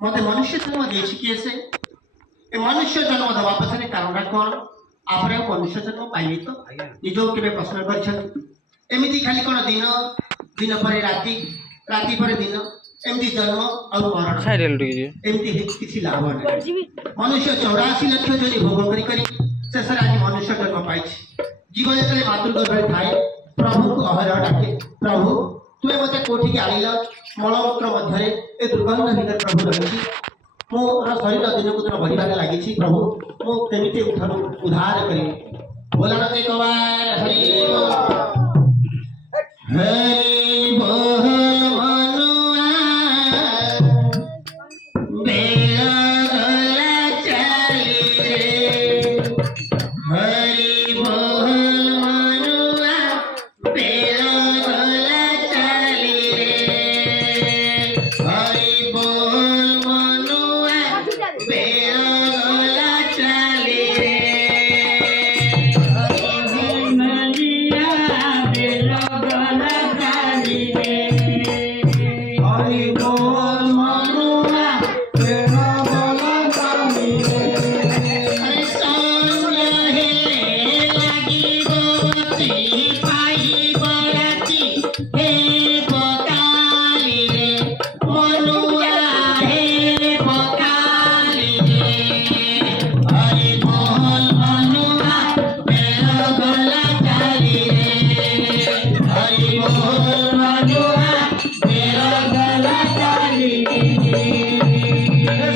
मते मनुष्य जन्म देछि किए से ए मनुष्य जन्म दवा पछरे कारण कोन आपरे मनुष्य जन्म पाइबे तो निजो केबे प्रश्न करछन एमिति खाली कोन दिन दिन परे राति राति परे दिन एमिति जन्म और मरण साइडल टिके एमिति किछि लाभ नै मनुष्य 84 लाख जनि भोग करी करी शेष आज मनुष्य जन्म पाइछि जीवन जतले मातृगर्भ थाए प्रभु को अहर डाके प्रभु तुए मते कोठी के आइल मलमूत्र मध्यरे ए दुर्गंध भितर प्रभु रही मोर शरीर दिन को दिन बढ़िबारे लागिछि प्रभु मो केमिति उद्धार करी बोला न एक बार हरि बोल मनुआ बेला गला चली रे हरि बोल मनुआ बेला गला चली रे हरि बोल मनुआ बेला गला चली रे हरि बोल मनुआ बेला गला चली रे हरि संग हे लागी गोती पाई बराती हे बकाली रे मनुआ हे बकाली रे हरि बोल मनुआ बेला गला चली रे हरि बोल मनुआ बेला गला चली रे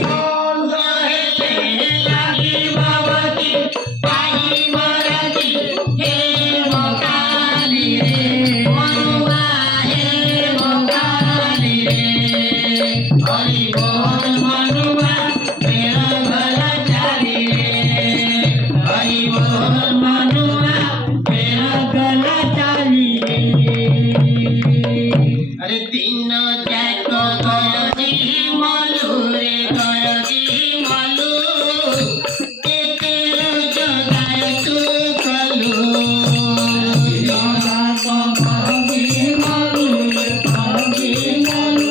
संग हे लागी भवती पाई बराती हे बकाली रे मनुआ हे बकाली रे हरि बोल मनुआ बेला गला चली रे हरि बोल मनुआ बेला गला चली रे अरे दिन जाक करदी मलु रे करदी मलु केते जगाय तू कलु करदी मलु रे करदी मलु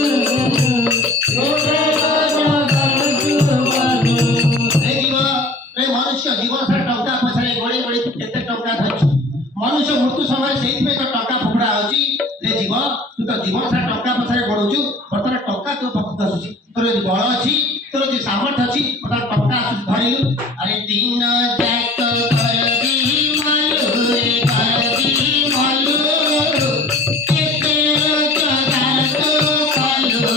मनुष्य जीवन सारा टंका पछारे गोड़े गोड़े केते टंका धरछि मनुष्य मृत्यु समय सेहि में तो टंका फुकड़ा होछि रे जीव तू तो जीवन सारा टंका पछारे गोड़ुछु बर्तमान टंका तो पकत आसुछि तोर यदि बळ अछि तोर यदि सामर्थ्य अछि बर्तमान टंका आसुछि धरिलु अरे दिन जाक करदी मलु रे करदी मलु केते जगार तू कलु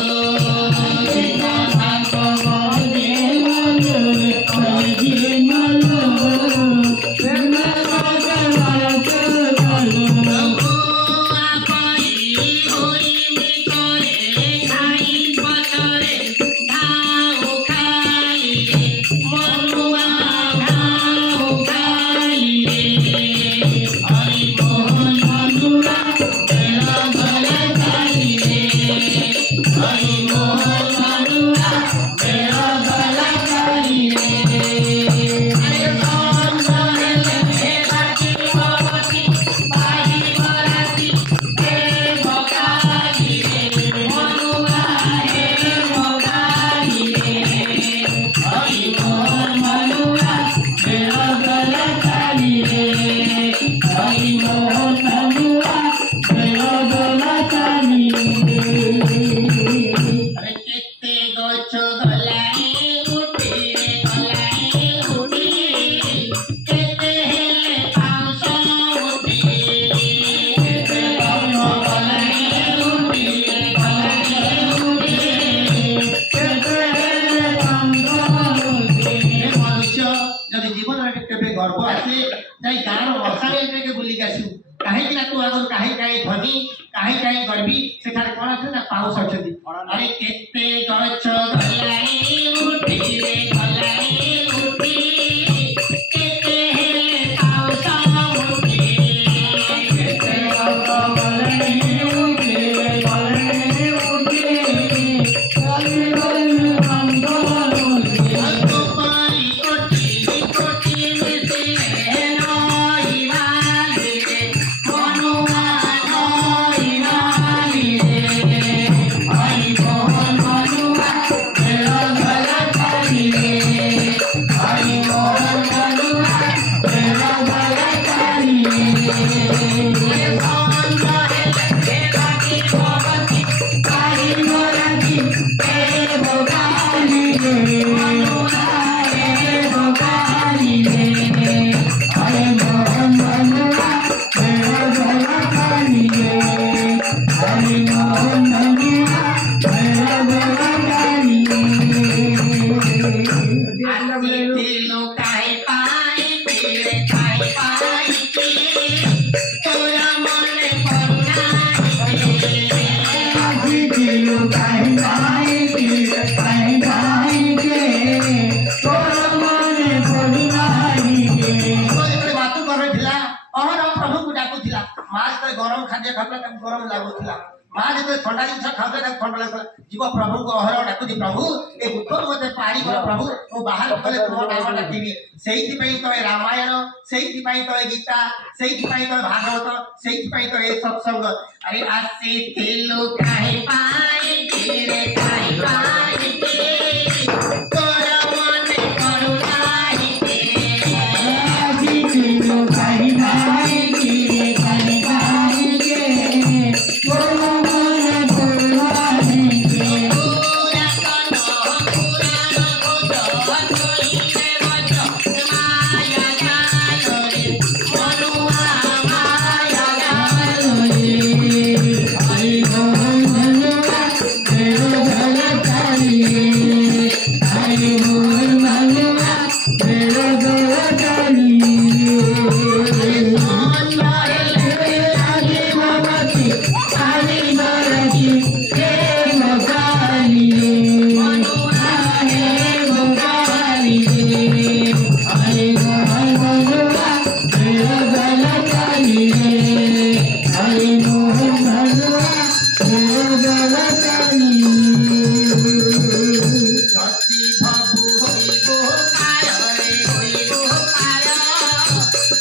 गर्व आसे जाई गाँव मशाणी के बुलिक आसू कहीं तू आगर कहीं कहीं धनी कहीं कहीं गर्वी से कौन अच्छे ना पाउस अच्छे अरे केते गछ गलाणी उठी रे गलाणी उठी केते हेले पाउस उठी केते गलाणी उठी रे गलाणी उठी गली गली बंदर उठी तो पाई कोठी कोठी मिसे नई वाली रे मनुआ नई वाली रे हरि बोल लुकाए पाए तेरे खाए पाए के तोरा मन करुणा लुकाए पाए तेरे खाए पाए के तोरा मन करुणा बात कर प्रभु को डाकुला माँ जो गरम खाद्य खाऊला गरम लगुला माँ जो ठंडा जिन खाऊला ठंडा लगुला जीव प्रभु को अहर डाकुची प्रभु ए दुख मत पाड़ी प्रभु मु बाहर गले तुम नाम डाकिबी से तो रामायण से तो गीता से तो भागवत से तो ये सत्संग अरे आसे तेलो काहे पाए तेरे काहे पाए तोरा मन करुणाई के आजी तेलो काहे पाए तेरे काहे पाए के तोरा मन करुणाई के पूरा कनो पुराण भोज छोइले मत माया गायो रे मनुआ माया गायो रे हरि बोल मनुआ तेरो भल करिए हरि बोल मनुआ तेरो भल करिए आगे भगवती आगे भगवती हे भगवानी मनुआ हे भगवानी हरि बोल मनुआ तेरो भल करिए हरि बोल मनुआ तेरो भल सती भबु होइब पार रे होइब पार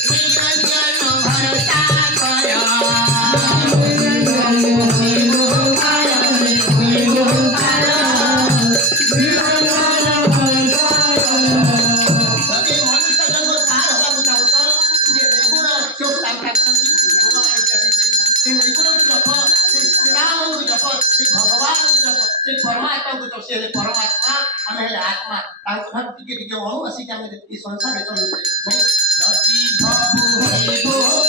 निरंजन भरसा कर निरंजन होइब पार रे होइब पार निरंजन भरसा सती मनुष्य जन्म पार होबाकु चाहत जे गुण चोक गुण से गुण जप से राम को जप से भगवान को जप से परमात्मा को जप से परमात्मा आम हेले आत्मा टिके टिके अणु आसिक आम संसार चलुचे नहीं सती भबु होइब